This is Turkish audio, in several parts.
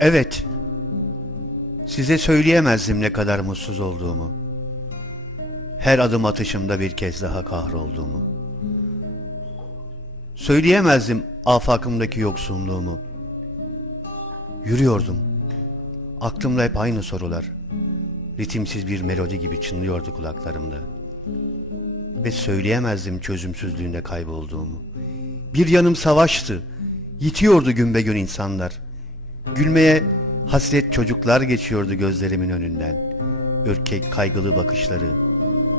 Evet. Size söyleyemezdim ne kadar mutsuz olduğumu. Her adım atışımda bir kez daha kahrolduğumu. Söyleyemezdim afakımdaki yoksunluğumu. Yürüyordum. Aklımda hep aynı sorular. Ritimsiz bir melodi gibi çınlıyordu kulaklarımda. Ve söyleyemezdim çözümsüzlüğünde kaybolduğumu. Bir yanım savaştı. Yitiyordu gün be gün insanlar. Gülmeye hasret çocuklar geçiyordu gözlerimin önünden. Ürkek kaygılı bakışları,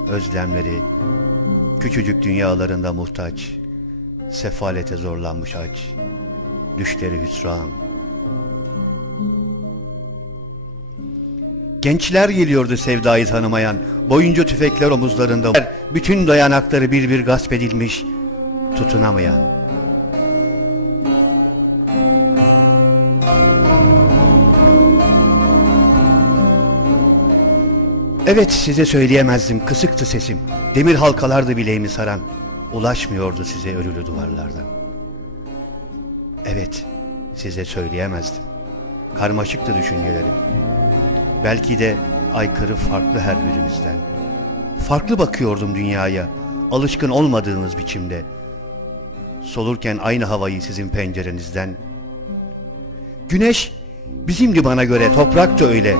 özlemleri, küçücük dünyalarında muhtaç, sefalete zorlanmış aç, düşleri hüsran. Gençler geliyordu sevdayı tanımayan, boyunca tüfekler omuzlarında, bütün dayanakları bir bir gasp edilmiş, tutunamayan. Evet size söyleyemezdim kısıktı sesim. Demir halkalardı bileğimi saran. Ulaşmıyordu size örülü duvarlardan. Evet size söyleyemezdim. Karmaşıktı düşüncelerim. Belki de aykırı farklı her birimizden. Farklı bakıyordum dünyaya, alışkın olmadığınız biçimde. Solurken aynı havayı sizin pencerenizden. Güneş bizimdi bana göre, toprak da öyle.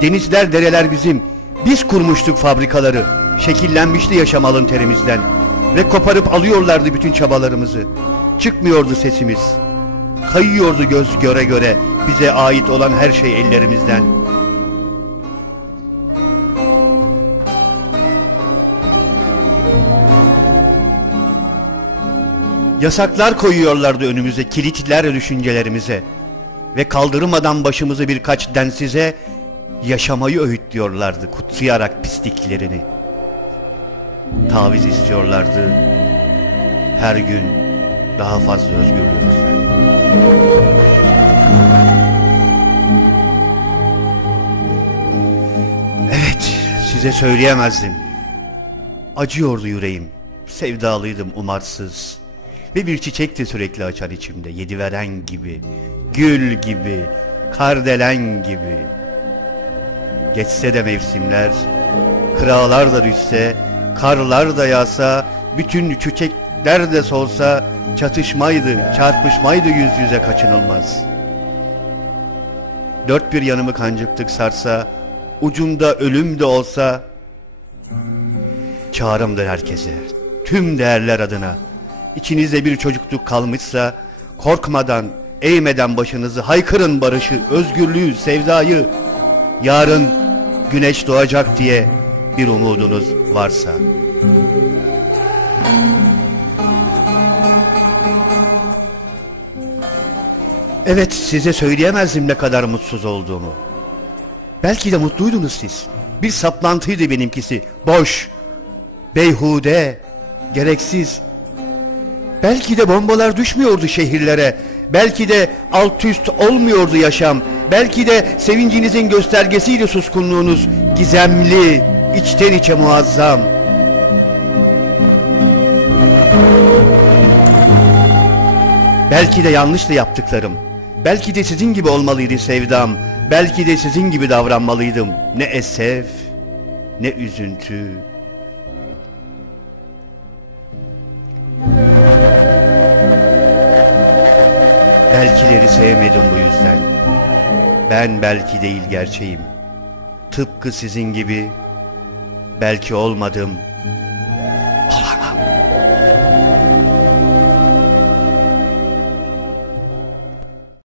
Denizler, dereler bizim, biz kurmuştuk fabrikaları. Şekillenmişti yaşam alın terimizden. Ve koparıp alıyorlardı bütün çabalarımızı. Çıkmıyordu sesimiz. Kayıyordu göz göre göre bize ait olan her şey ellerimizden. Yasaklar koyuyorlardı önümüze, kilitler düşüncelerimize. Ve kaldırmadan başımızı birkaç densize yaşamayı öğütlüyorlardı kutsayarak pisliklerini. Taviz istiyorlardı her gün daha fazla özgürlüğümüzden. Evet, size söyleyemezdim. Acıyordu yüreğim, sevdalıydım umarsız. Ve bir çiçekti sürekli açar içimde, yediveren gibi, gül gibi, kardelen gibi. Geçse de mevsimler, kıralar da düşse, karlar da yağsa, bütün çiçekler de solsa, çatışmaydı, çarpışmaydı yüz yüze kaçınılmaz. Dört bir yanımı kancıktık sarsa, ucunda ölüm de olsa, çağrımdır herkese, tüm değerler adına, içinizde bir çocukluk kalmışsa, korkmadan, eğmeden başınızı haykırın barışı, özgürlüğü, sevdayı, yarın güneş doğacak diye bir umudunuz varsa. Evet size söyleyemezdim ne kadar mutsuz olduğumu. Belki de mutluydunuz siz. Bir saplantıydı benimkisi. Boş, beyhude, gereksiz. Belki de bombalar düşmüyordu şehirlere. Belki de alt üst olmuyordu yaşam. Belki de sevincinizin göstergesiydi suskunluğunuz. Gizemli, içten içe muazzam. Belki de yanlıştı yaptıklarım. Belki de sizin gibi olmalıydı sevdam. Belki de sizin gibi davranmalıydım. Ne esef, ne üzüntü. Belkileri sevmedim bu yüzden. Ben belki değil gerçeğim. Tıpkı sizin gibi belki olmadım